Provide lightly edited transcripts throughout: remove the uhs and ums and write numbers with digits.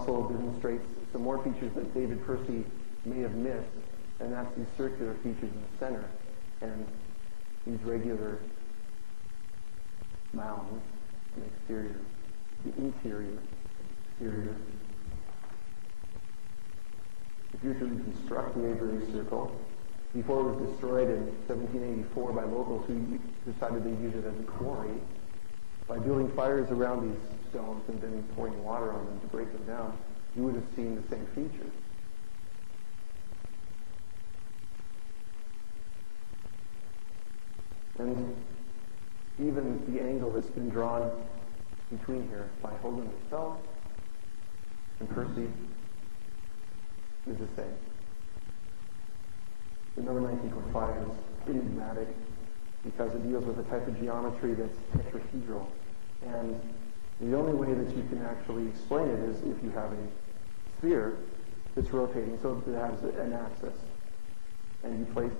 also demonstrates some more features that David Percy may have missed, and that's these circular features in the center and these regular mounds on the exterior, the interior. If you were to reconstruct the Avery Circle, before it was destroyed in 1784 by locals who decided they'd use it as a quarry, by building fires around these stones and then pouring water on them to break them down, you would have seen the same features. And even the angle that's been drawn between here by Hogan himself and Percy is the same. The number 19.5 is enigmatic because it deals with a type of geometry that's tetrahedral. And the only way that you can actually explain it is if you have a sphere that's rotating so that it has an axis. And you place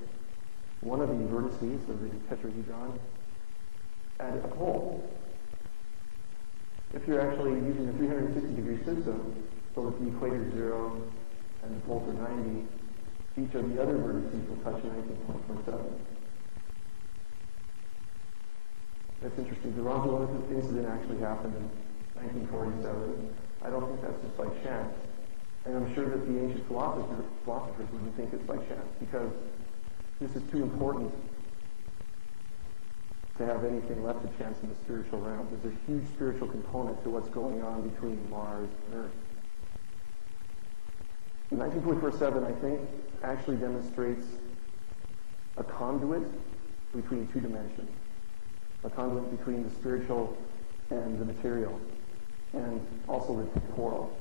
one of the vertices of the tetrahedron at a pole. If you're actually using a 360-degree system, so that the equator is 0 and the poles are 90, each of the other vertices will touch 19.47. That's interesting. The Roswell incident actually happened in 1947. I don't think that's just by chance. And I'm sure that the ancient philosophers wouldn't think it's by chance, because this is too important to have anything left to chance in the spiritual realm. There's a huge spiritual component to what's going on between Mars and Earth. 19.47, I think, actually demonstrates a conduit between two dimensions, a conduit between the spiritual and the material, and also the temporal.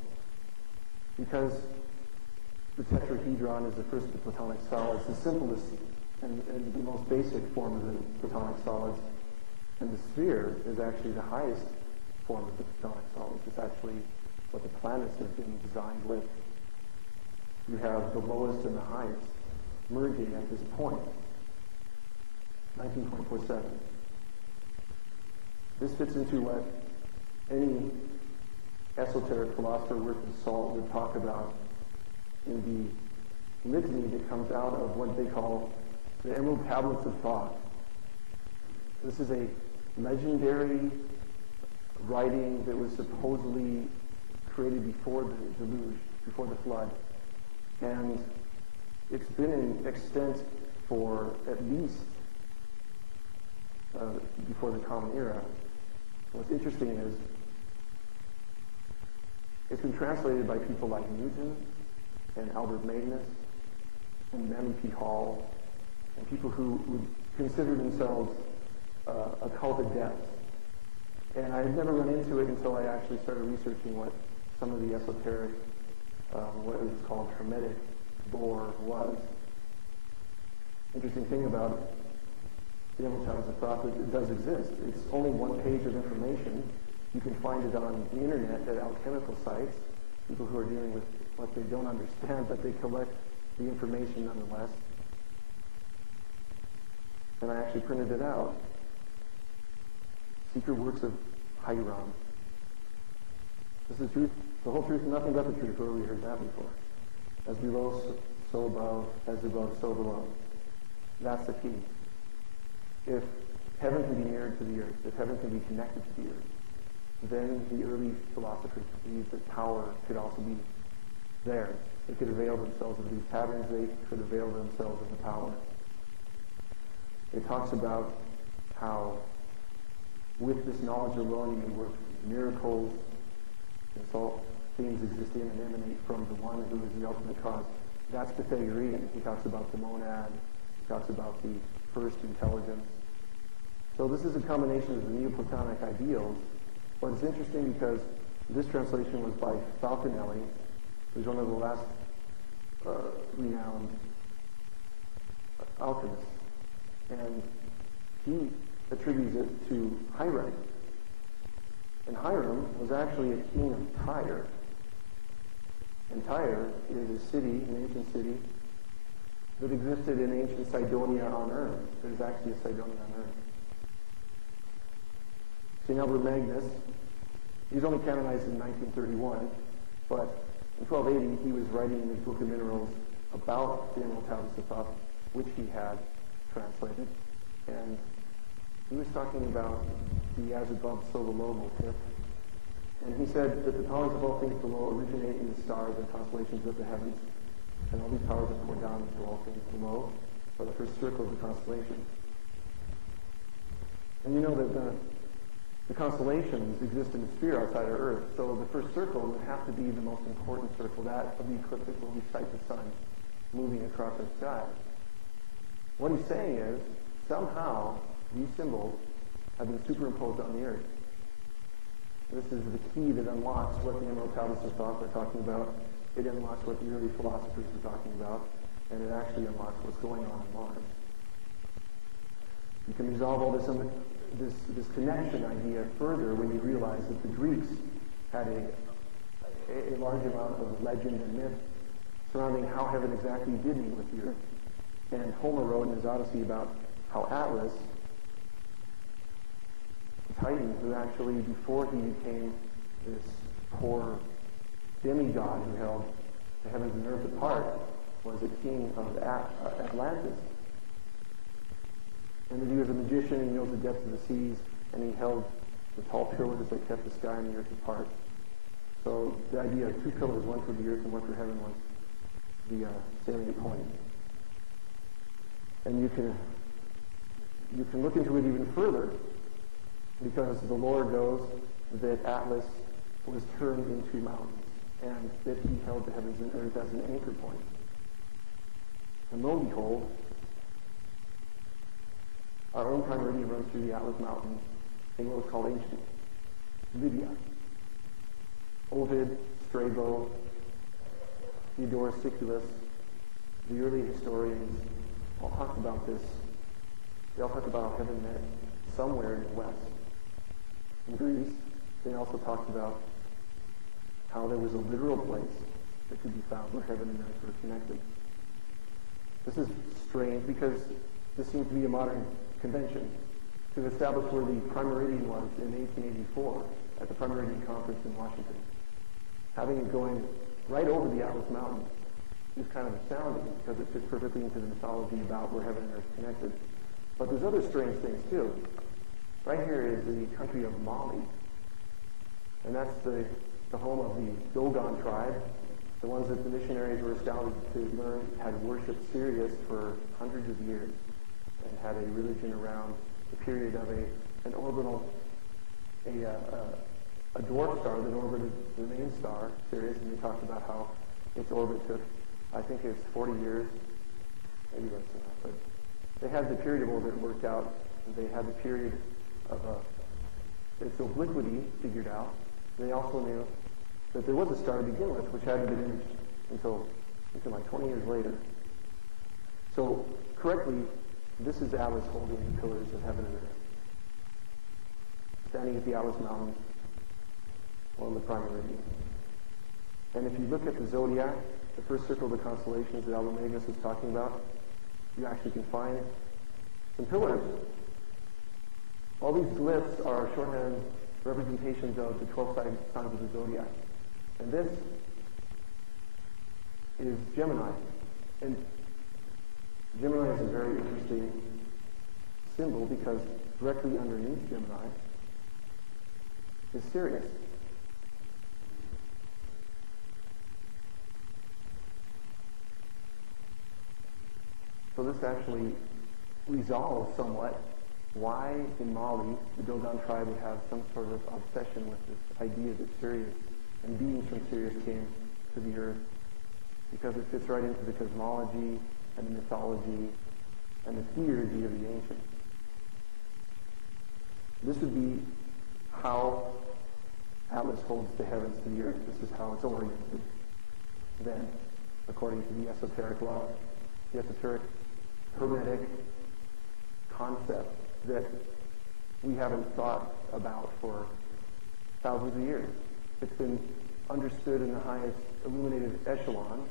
Because the tetrahedron is the first of the Platonic solids, the simplest and the most basic form of the Platonic solids, and the sphere is actually the highest form of the Platonic solids. It's actually what the planets have been designed with. You have the lowest and the highest merging at this point. 19.47. This fits into what any esoteric philosopher worth his salt would talk about in the litany that comes out of what they call the Emerald Tablets of Thought. This is a legendary writing that was supposedly created before the deluge, before the flood. And it's been in extant for at least before the Common Era. What's interesting is it's been translated by people like Newton and Albert Magnus and Manly P. Hall and people who would consider themselves occult adepts. And I had never run into it until I actually started researching what some of the esoteric, what is called Hermetic lore was. Interesting thing about the Emerald Tablets of Thought that it does exist. It's only one page of information. You can find it on the internet at alchemical sites, people who are dealing with what they don't understand, but they collect the information nonetheless. And I actually printed it out. Secret Works of Hiram. This is the truth, the whole truth, and nothing but the truth. Where we heard that before. As below, so above, as above, so below. That's the key. If heaven can be mirrored to the earth, if heaven can be connected to the earth, then the early philosophers believed that power could also be there. They could avail themselves of these patterns. They could avail themselves of the power. It talks about how with this knowledge alone you may work miracles, and so things exist in and emanate from the one who is the ultimate cause. That's Pythagorean. He talks about the monad. He talks about the first intelligence. So this is a combination of the Neoplatonic ideals. But it's interesting because this translation was by Falconelli, who's one of the last renowned alchemists. And he attributes it to Hiram. And Hiram was actually a king of Tyre. And Tyre is a city, an ancient city, that existed in ancient Cydonia on Earth. There's actually a Cydonia on Earth. St. Albert Magnus, he's only canonized in 1931, But in 1280, he was writing in his Book of Minerals about the Emerald Tablets of Thoth, which he had translated. And he was talking about the as above, so below motif. And he said that the powers of all things below originate in the stars and constellations of the heavens. And all these powers are poured down into all things below by the first circle of the constellations. And you know that the constellations exist in the sphere outside our Earth, so the first circle would have to be the most important circle, that of the ecliptic, where we sight the sun moving across our sky. What he's saying is, somehow, these symbols have been superimposed on the Earth. This is the key that unlocks what the Emerald Tablets of Thoth are talking about. It unlocks what the early philosophers were talking about, and it actually unlocks what's going on Mars. You can resolve all this connection idea further when you realize that the Greeks had a large amount of legend and myth surrounding how heaven exactly did meet with the Earth. And Homer wrote in his Odyssey about how Atlas, the Titan, who actually, before he became this poor demigod who held the heavens and earth apart, was a king of Atlantis. And that he was a magician, and he knows the depths of the seas, and he held the tall pillars that kept the sky and the earth apart. So the idea of two pillars, one for the earth and one for heaven, was the salient point. And you can look into it even further, because the lore goes that Atlas was turned into mountains, and that he held the heavens and earth as an anchor point. And lo and behold, our own prime meridian runs through the Atlas Mountains in what was called ancient Lydia. Ovid, Strabo, Theodorus Siculus, the early historians all talk about this. They all talk about heaven met somewhere in the west. In Greece, they also talked about how there was a literal place that could be found where heaven and earth were connected. This is strange because this seems to be a modern convention to establish where the prime meridian was in 1884 at the Prime Meridian Conference in Washington. Having it going right over the Atlas Mountains is kind of astounding because it fits perfectly into the mythology about where heaven and earth connected. But there's other strange things too. Right here is the country of Mali, and that's the home of the Dogon tribe, the ones that the missionaries were established to learn had worshipped Sirius for hundreds of years and had a religion around the period of an orbital, a dwarf star that orbited the main star, Sirius, and they talked about how its orbit took, I think it's 40 years, maybe less than that, but they had the period of orbit worked out, and they had the period of its obliquity figured out. They also knew that there was a star to begin with, which hadn't been imaged until like 20 years later. So, correctly, this is Atlas holding the pillars of heaven and earth, standing at the Atlas Mountains on the prime meridian. And if you look at the zodiac, the first circle of the constellations that Aldo Magnus is talking about, you actually can find some pillars. All these glyphs are shorthand representations of the 12 signs of the zodiac. And this is Gemini. And Gemini is a very interesting symbol because directly underneath Gemini is Sirius. So this actually resolves somewhat why in Mali the Dogon tribe would have some sort of obsession with this idea that Sirius and beings from Sirius came to the earth, because it fits right into the cosmology and the mythology and the theurgy of the ancients. This would be how Atlas holds the heavens to the earth. This is how it's oriented then, according to the esoteric law, the esoteric hermetic concept that we haven't thought about for thousands of years. It's been understood in the highest illuminated echelon